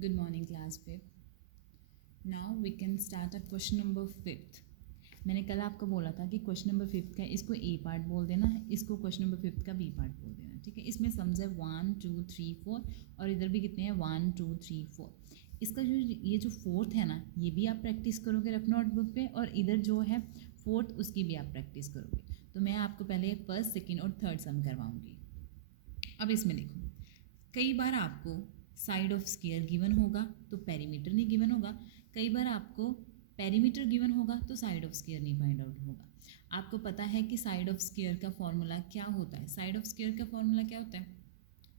Good morning, class 5. Now we can start a question number 5th. मैंने कल आपको बोला था कि क्वेश्चन नंबर 5th का इसको ए पार्ट बोल देना, इसको क्वेश्चन नंबर 5th का बी पार्ट बोल देना, ठीक है। इसमें सम्स है 1 2 3 4 और इधर भी कितने हैं 1 2 3 4। इसका जो ये जो फोर्थ है ना, ये भी आप प्रैक्टिस करोगे रफ नोटबुक पे, और इधर जो है फोर्थ उसकी भी आप प्रैक्टिस करोगे। तो मैं आपको पहले फर्स्ट, सेकेंड और थर्ड सम करवाऊँगी। अब इसमें देखो, कई बार आपको साइड ऑफ स्क्वायर गिवन होगा तो पेरीमीटर नहीं गिवन होगा, कई बार आपको पेरीमीटर गिवन होगा तो साइड ऑफ स्क्वायर नहीं फाइंड आउट होगा। आपको पता है कि साइड ऑफ स्क्वायर का फॉर्मूला क्या होता है। साइड ऑफ स्क्वायर का फॉर्मूला क्या होता है?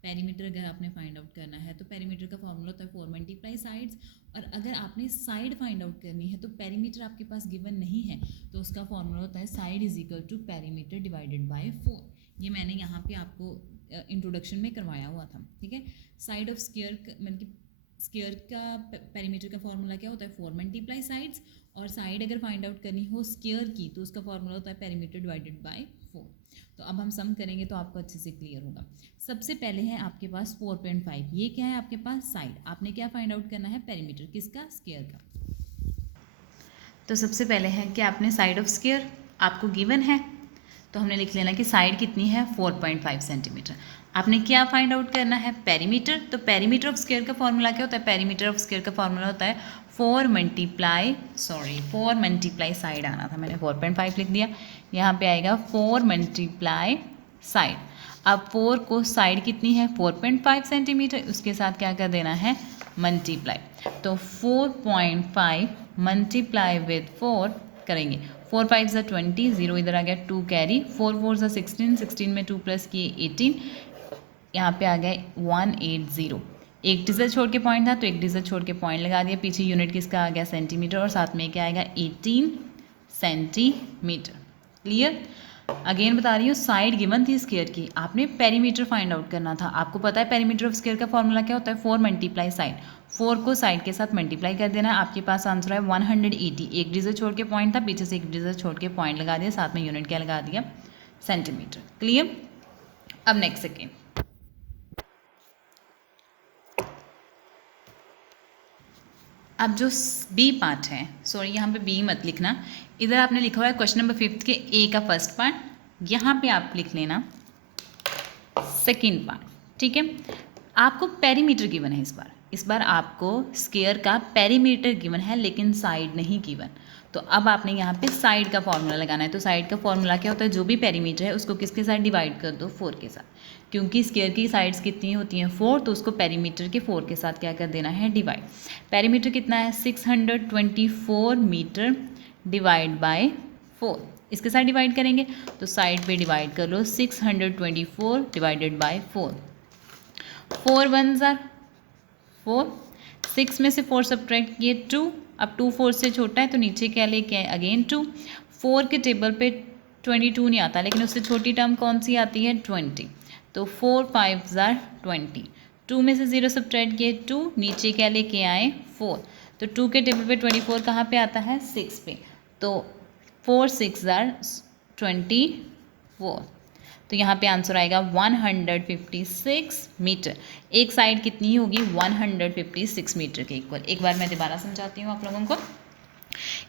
पेरीमीटर अगर आपने फाइंड आउट करना है तो पेरीमीटर का फॉर्मूला होता है 4 मल्टीप्लाई साइड्स, और अगर आपने साइड फाइंड आउट करनी है तो पेरीमीटर आपके पास गिवन नहीं है तो उसका फॉर्मूला होता है side is equal to perimeter divided by 4। ये मैंने यहाँ पे आपको इंट्रोडक्शन में करवाया हुआ था, ठीक है। साइड ऑफ स्क्वायर मतलब कि स्क्वायर का पेरीमीटर का फॉर्मूला क्या होता है 4 मल्टीप्लाई साइड्स, और साइड अगर फाइंड आउट करनी हो स्क्वायर की तो उसका फॉर्मूला होता है पेरीमीटर डिवाइडेड बाय 4। तो अब हम सम करेंगे तो आपको अच्छे से क्लियर होगा। सबसे पहले है आपके पास 4.5, ये क्या है आपके पास साइड। आपने क्या फाइंड आउट करना है पेरीमीटर किसका, स्क्वायर का। तो सबसे पहले है कि आपने साइड ऑफ स्क्वायर आपको गिवन है, तो हमने लिख लेना कि साइड कितनी है 4.5 सेंटीमीटर। आपने क्या फाइंड आउट करना है पेरीमीटर। तो पेरीमीटर ऑफ स्क्वायर का फॉर्मूला क्या होता है? पेरीमीटर ऑफ स्क्वायर का फॉर्मूला होता है 4 मल्टीप्लाई साइड आना था, मैंने 4.5 लिख दिया। यहाँ पे आएगा 4 मल्टीप्लाई साइड। अब 4 को साइड कितनी है 4.5 सेंटीमीटर, उसके साथ क्या कर देना है मल्टीप्लाई। तो 4.5 मल्टीप्लाई विद 4 करेंगे, 4 5 ज़ा 20, 0 इधर आ गया 2 कैरी, 4 4 ज़ा 16, 16 में 2 प्लस किए 18, यहाँ पे आ गए 180। एक डिजिट छोड़ के पॉइंट था तो एक डिजिट छोड़ के पॉइंट लगा दिया। पीछे यूनिट किसका आ गया सेंटीमीटर, और साथ में क्या आएगा 18 सेंटीमीटर। क्लियर। अगेन बता रही हूँ, साइड गिवन थी स्क्वायर की, आपने पेरीमीटर फाइंड आउट करना था। आपको पता है पेरीमीटर ऑफ स्क्वायर का फॉर्मूला क्या होता है 4 मल्टीप्लाई साइड। 4 को साइड के साथ मल्टीप्लाई कर देना, आपके पास आंसर है 180। एक डिजिट छोड़ के पॉइंट था, पीछे से एक डिजिट छोड़ के पॉइंट लगा दिया, साथ में यूनिट क्या लगा दिया सेंटीमीटर। क्लियर। अब नेक्स्ट सेकेंड, अब जो बी पार्ट है, सॉरी यहाँ पे बी मत लिखना, इधर आपने लिखा हुआ है क्वेश्चन नंबर 5 के ए का फर्स्ट पार्ट, यहाँ पे आप लिख लेना सेकेंड पार्ट, ठीक है। आपको पेरीमीटर गिवन है इस बार आपको स्क्वायर का पेरीमीटर गिवन है लेकिन साइड नहीं गिवन। तो अब आपने यहाँ पे साइड का फॉर्मूला लगाना है। तो साइड का फॉर्मूला क्या होता है, जो भी पेरीमीटर है उसको किसके साथ डिवाइड कर दो 4 के साथ, क्योंकि स्क्वायर की साइड्स कितनी होती हैं 4, तो उसको पेरीमीटर के 4 के साथ क्या कर देना है डिवाइड। पेरीमीटर कितना है 624 मीटर डिवाइड बाय 4, इसके साथ डिवाइड करेंगे तो साइड पे डिवाइड कर लो 624 डिवाइडेड बाय 4, 4 1 ज़ा 4, 6 में से 4 सब्ट्रैक्ट किए 2, अब 2 4 से छोटा है तो नीचे क्या लेके आए अगेन 2। 4 के टेबल पे 22 नहीं आता, लेकिन उससे छोटी टर्म कौन सी आती है 20, तो 4 5 ज़ा 20, 2 में से 0 सब्ट्रैक्ट किए 2, नीचे क्या लेके आए 4, तो 2 के टेबल पे 24 कहाँ पे आता है 6 पे, तो 4 6 ज़ा 24, तो यहाँ पे आंसर आएगा 156 मीटर। एक साइड कितनी होगी 156 मीटर के इक्वल। एक बार मैं दोबारा समझाती हूँ आप लोगों को।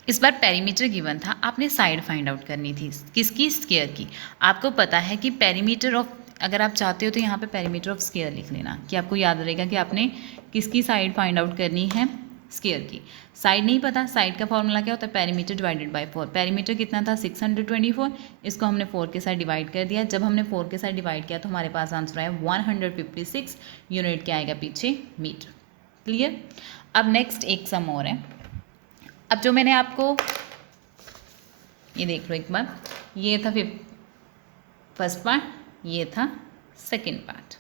इस बार पेरीमीटर गिवन था, आपने साइड फाइंड आउट करनी थी किसकी, स्क्वायर की। आपको पता है कि पेरीमीटर ऑफ, अगर आप चाहते हो तो यहाँ पे पेरीमीटर ऑफ स्क्वायर लिख लेना कि आपको याद रहेगा कि आपने किसकी साइड फाइंड आउट करनी है स्क्वायर की। साइड नहीं पता, साइड का फॉर्मूला क्या होता है पेरीमीटर डिवाइडेड बाय 4। पेरीमीटर कितना था 624, इसको हमने 4 के साथ डिवाइड कर दिया। जब हमने 4 के साथ डिवाइड किया तो हमारे पास आंसर आया 156, यूनिट क्या आएगा पीछे मीटर। क्लियर। अब नेक्स्ट एक सम और है। अब जो मैंने आपको ये देख लो एक बार, ये था फर्स्ट पार्ट, ये था सेकेंड पार्ट।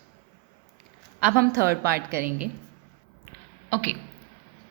अब हम थर्ड पार्ट करेंगे। ओके,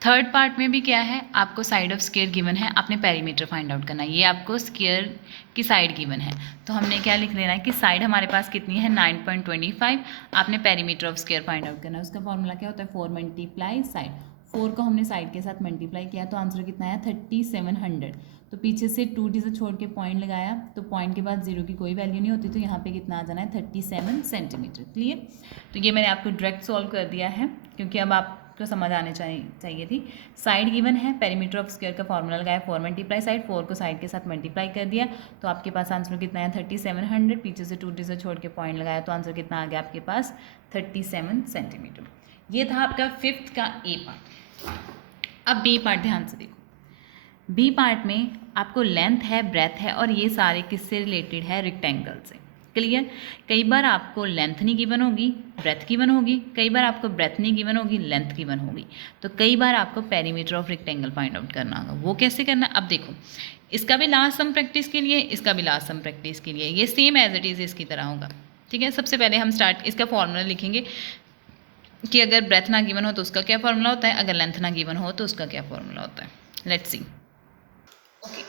थर्ड पार्ट में भी क्या है, आपको साइड ऑफ स्क्वायर गिवन है, आपने पेरीमीटर फाइंड आउट करना है। ये आपको स्क्वायर की साइड गिवन है, तो हमने क्या लिख लेना है कि साइड हमारे पास कितनी है 9.25, आपने perimeter of square find out करना है। उसका फॉर्मूला क्या होता है 4 मल्टीप्लाई साइड। 4 को हमने साइड के साथ मल्टीप्लाई किया तो आंसर कितना आया 3700। तो पीछे से 2 डिजिट छोड़ के पॉइंट लगाया तो पॉइंट के बाद 0 की कोई वैल्यू नहीं होती, तो यहाँ पे कितना आ जाना है 37 सेंटीमीटर। क्लियर। तो ये मैंने आपको डायरेक्ट सॉल्व कर दिया है, क्योंकि अब आप आपको समझ आने चाहिए थी। साइड गिवन है, पेरीमीटर ऑफ स्क्वायर का फॉर्मूला लगाया 4 मल्टीप्लाई साइड, 4 को साइड के साथ मल्टीप्लाई कर दिया तो आपके पास आंसर कितना है 3700। पीछे से 2 डिजिट छोड़ के पॉइंट लगाया तो आंसर कितना आ गया आपके पास 37 सेंटीमीटर। ये था आपका 5th का ए पार्ट। अब बी पार्ट ध्यान से देखो। बी पार्ट में आपको लेंथ है, ब्रेथ है और ये सारे किससे रिलेटेड है, रेक्टेंगल से। क्लियर। कई बार आपको लेंथ नहीं गिवन होगी, ब्रेथ गिवन होगी, कई बार आपको ब्रेथ नहीं गिवन होगी, लेंथ गिवन होगी, तो कई बार आपको perimeter of rectangle find out करना होगा। वो कैसे करना, अब देखो इसका भी लास्ट सम प्रैक्टिस के लिए, इसका भी लास्ट सम प्रैक्टिस के लिए, ये सेम एज इट इज़ इसकी तरह होगा। ठीक है, सबसे पहले हम स्टार्ट इसका फॉर्मूला लिखेंगे कि अगर ब्रेथ ना गिवन हो तो उसका क्या फॉर्मूला होता है, अगर लेंथ ना गिवन हो तो उसका क्या फॉर्मूला होता है। Let's see. ओके,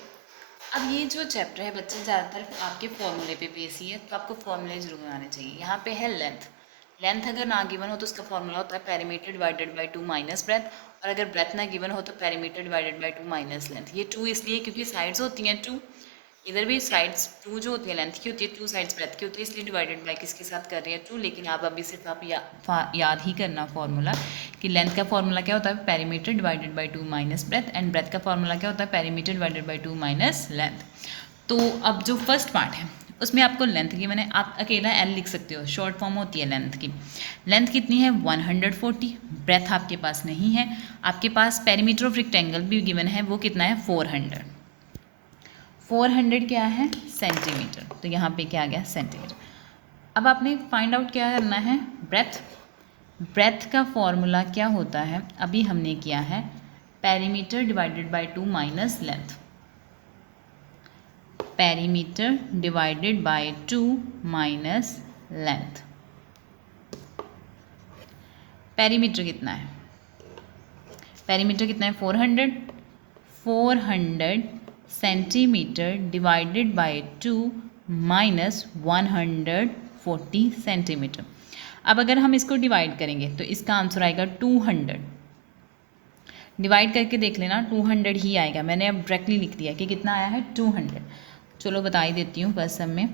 अब ये जो चैप्टर है बच्चे ज़्यादातर आपके फॉर्मूले पे बेस ही है, तो आपको फॉर्मूले जरूर आने चाहिए। यहाँ पे है लेंथ। लेंथ अगर ना गिवन हो तो उसका फॉर्मूला होता है perimeter divided by 2 minus breadth, और अगर ब्रेथ ना गिवन हो तो perimeter divided by 2 minus length. ये 2 इसलिए क्योंकि साइड्स होती हैं 2, इधर भी साइड्स 2 जो होती है लेंथ की होती है, 2 साइड्स ब्रेथ की होती है, इसलिए डिवाइडेड बाय किसके साथ कर रही है 2। लेकिन आप अभी सिर्फ आप याद ही करना फॉर्मूला कि लेंथ का फॉर्मूला क्या होता है perimeter divided by 2 minus breadth, and breadth का फॉर्मूला क्या होता है perimeter divided by 2 minus length. तो अब जो फर्स्ट पार्ट है उसमें आपको लेंथ गिवन है, आप अकेला एल लिख सकते हो, शॉर्ट फॉर्म होती है लेंथ की। लेंथ कितनी है 140, ब्रेथ आपके पास नहीं है, आपके पास पेरीमीटर ऑफ रेक्टेंगल भी गिवन है, वो कितना है 400। 400 क्या है सेंटीमीटर, तो यहाँ पे क्या आ गया सेंटीमीटर। अब आपने फाइंड आउट क्या करना है ब्रेथ। ब्रेथ का फॉर्मूला क्या होता है, अभी हमने किया है perimeter divided by 2 minus length. Perimeter divided by 2 minus length. Perimeter कितना है, पेरीमीटर कितना है 400, 400 centimetre divided by 2 minus 140 centimetre. अब अगर हम इसको डिवाइड करेंगे तो इसका आंसर आएगा 200। डिवाइड करके देख लेना 200 ही आएगा, मैंने अब डायरेक्टली लिख दिया कि कितना आया है 200। चलो बता ही देती हूँ बस सब में।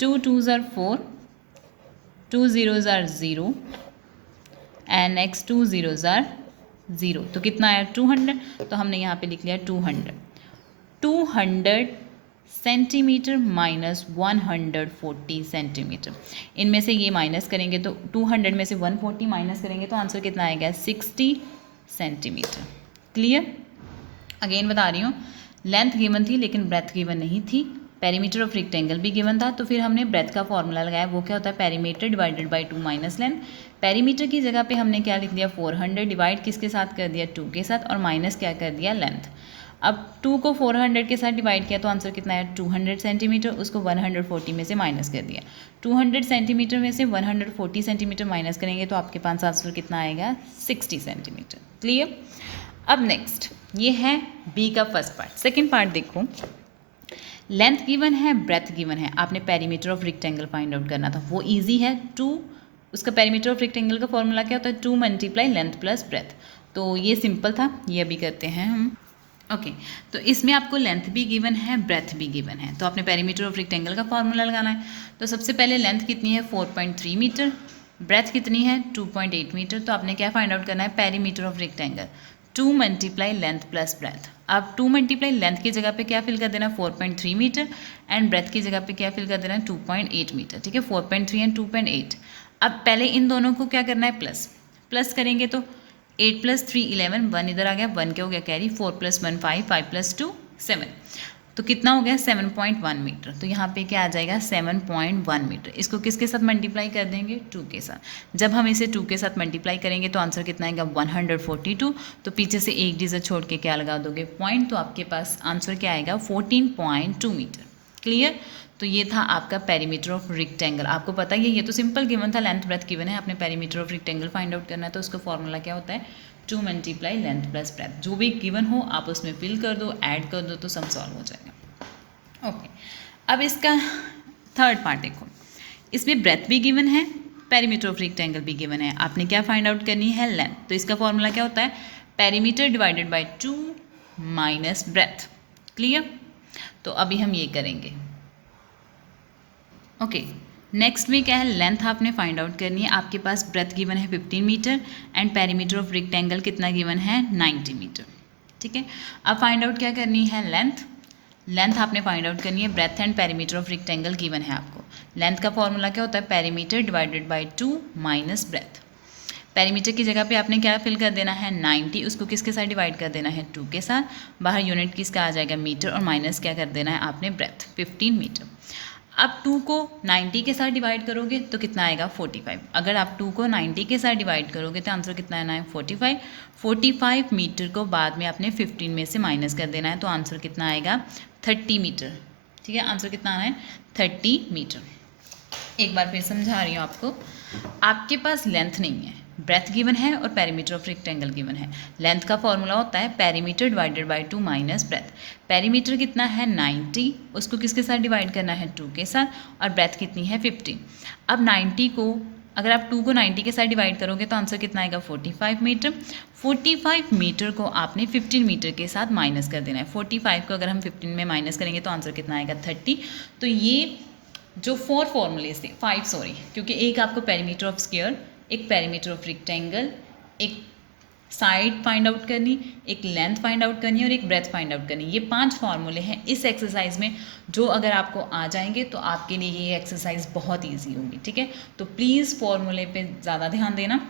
2 2s are 4, 2 zeros are 0 and next 2 zeros are 0, तो कितना आया 200। तो हमने यहाँ पे लिख लिया 200। 200 सेंटीमीटर माइनस 140 सेंटीमीटर, इनमें से ये माइनस करेंगे तो 200 में से 140 माइनस करेंगे तो आंसर कितना आएगा 60 सेंटीमीटर। क्लियर। अगेन बता रही हूँ, लेंथ गिवन थी लेकिन ब्रेथ गिवन नहीं थी, पेरीमीटर ऑफ रेक्टेंगल भी गिवन था, तो फिर हमने ब्रेथ का फॉर्मूला लगाया, वो क्या होता है perimeter divided by 2 minus length. Perimeter की जगह पे हमने क्या लिख दिया 400, डिवाइड किसके साथ कर दिया 2 के साथ, और माइनस क्या कर दिया लेंथ। अब 2 को 400 के साथ डिवाइड किया तो आंसर कितना है 200 सेंटीमीटर, उसको 140 में से माइनस कर दिया। 200 सेंटीमीटर में से 140 सेंटीमीटर माइनस करेंगे तो आपके पास आंसर कितना आएगा 60 सेंटीमीटर। क्लियर। अब नेक्स्ट ये है बी का फर्स्ट पार्ट। सेकेंड पार्ट देखो, लेंथ गिवन है, ब्रेथ गिवन है, आपने perimeter of rectangle find out करना था, वो इजी है। 2 उसका पेरीमीटर ऑफ रेक्टेंगल का फॉर्मूला क्या होता है 2 मल्टीप्लाई लेंथ प्लस ब्रेथ, तो ये सिंपल था, ये अभी करते हैं हम। ओके, तो इसमें आपको लेंथ भी गिवन है, ब्रेथ भी गिवन है, तो आपने पेरीमीटर ऑफ रेक्टेंगल का फॉर्मूला लगाना है। तो सबसे पहले लेंथ कितनी है 4.3 मीटर, ब्रेथ कितनी है 2.8 मीटर, तो आपने क्या फाइंड आउट करना है perimeter of rectangle 2 multiply length plus breadth. अब 2 मल्टीप्लाई लेंथ की जगह पे क्या फिल कर देना 4.3 मीटर, एंड ब्रेथ की जगह पे क्या फिल कर देना 2.8 मीटर। ठीक है, 4.3 एंड 2.8। अब पहले इन दोनों को क्या करना है प्लस करेंगे तो 8 + 3 11, 1 इधर आ गया, 1 क्या हो गया कैरी, 4 + 1 5, 5 + 2 7, तो कितना हो गया 7.1 मीटर। तो यहाँ पे क्या आ जाएगा 7.1 मीटर। इसको किसके साथ मल्टीप्लाई कर देंगे 2 के साथ। जब हम इसे 2 के साथ मल्टीप्लाई करेंगे तो आंसर कितना आएगा 142, तो पीछे से एक डिजिट छोड़ के क्या लगा दोगे पॉइंट, तो आपके पास आंसर क्या आएगा 14.2 मीटर। क्लियर। तो ये था आपका पेरीमीटर ऑफ रेक्टेंगल। आपको पता ही है ये तो सिंपल गिवन था, लेंथ ब्रेथ गिवन है, आपने perimeter of rectangle find out करना है, तो उसका फॉर्मूला क्या होता है 2 मल्टीप्लाई लेंथ प्लस ब्रेथ। जो भी गिवन हो आप उसमें फिल कर दो, ऐड कर दो, तो सम सॉल्व हो जाएगा। ओके, अब इसका थर्ड पार्ट देखो, इसमें ब्रेथ भी गिवन है, पेरीमीटर ऑफ रेक्टेंगल भी गिवन है, आपने क्या फाइंड आउट करनी है लेंथ। तो इसका फॉर्मूला क्या होता है perimeter divided by 2 minus breadth. Clear. तो अभी हम ये करेंगे। ओके, नेक्स्ट में क्या है, लेंथ आपने फाइंड आउट करनी है। आपके पास ब्रेथ गिवन है 15 metre and perimeter of rectangle कितना गिवन है 90 मीटर। ठीक है, अब फाइंड आउट क्या करनी है, लेंथ आपने फाइंड आउट करनी है। Breadth and perimeter of rectangle given है आपको। लेंथ का फॉर्मूला क्या होता है, perimeter divided by 2 minus breadth. Perimeter की जगह पे आपने क्या फिल कर देना है 90, उसको किसके साथ डिवाइड कर देना है 2 के साथ, बाहर यूनिट किसका आ जाएगा मीटर, और माइनस क्या कर देना है आपने ब्रेथ 15 मीटर। अब 2 को 90 के साथ डिवाइड करोगे तो कितना आएगा 45। अगर आप 2 को 90 के साथ डिवाइड करोगे तो आंसर कितना आना है 45। 45 मीटर को बाद में आपने 15 में से माइनस कर देना है, तो आंसर कितना आएगा 30 मीटर। ठीक है, आंसर कितना आना है 30 मीटर। एक बार फिर समझा रही हूँ आपको, आपके पास लेंथ नहीं है, ब्रेथ गिवन है और पेरीमीटर ऑफ रेक्टेंगल गिवन है। लेंथ का फॉर्मूला होता है perimeter divided by 2 minus breadth. Perimeter कितना है 90, उसको किसके साथ डिवाइड करना है 2 के साथ, और ब्रेथ कितनी है 15। अब 90 को अगर आप 2 को 90 के साथ डिवाइड करोगे तो आंसर कितना आएगा 45 मीटर। 45 मीटर को आपने 15 मीटर के साथ माइनस कर देना है। 45 को अगर हम 15 में माइनस करेंगे तो आंसर कितना आएगा 30। तो ये जो 4 फॉर्मूलेज थे, 5 सॉरी, क्योंकि एक आपको पेरीमीटर ऑफ स्क्वायर, एक पेरीमीटर ऑफ रेक्टेंगल, एक साइड फाइंड आउट करनी, एक लेंथ फाइंड आउट करनी और एक ब्रेथ फाइंड आउट करनी। ये 5 फार्मूले हैं इस एक्सरसाइज में, जो अगर आपको आ जाएंगे तो आपके लिए ये एक्सरसाइज बहुत ईजी होगी। ठीक है, तो प्लीज़ फार्मूले पे ज़्यादा ध्यान देना।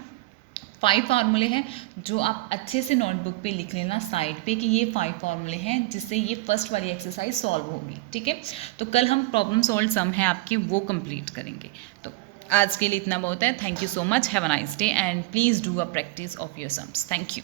5 फार्मूले हैं जो आप अच्छे से नोटबुक पे लिख लेना साइड पे कि ये 5 फार्मूले हैं जिससे ये फर्स्ट वाली एक्सरसाइज सॉल्व होगी। ठीक है, तो कल हम प्रॉब्लम सॉल्व सम है आपके वो कंप्लीट करेंगे। तो आज के लिए इतना बहुत है। Thank you so much, have a nice day and please do a practice of your sums. Thank you.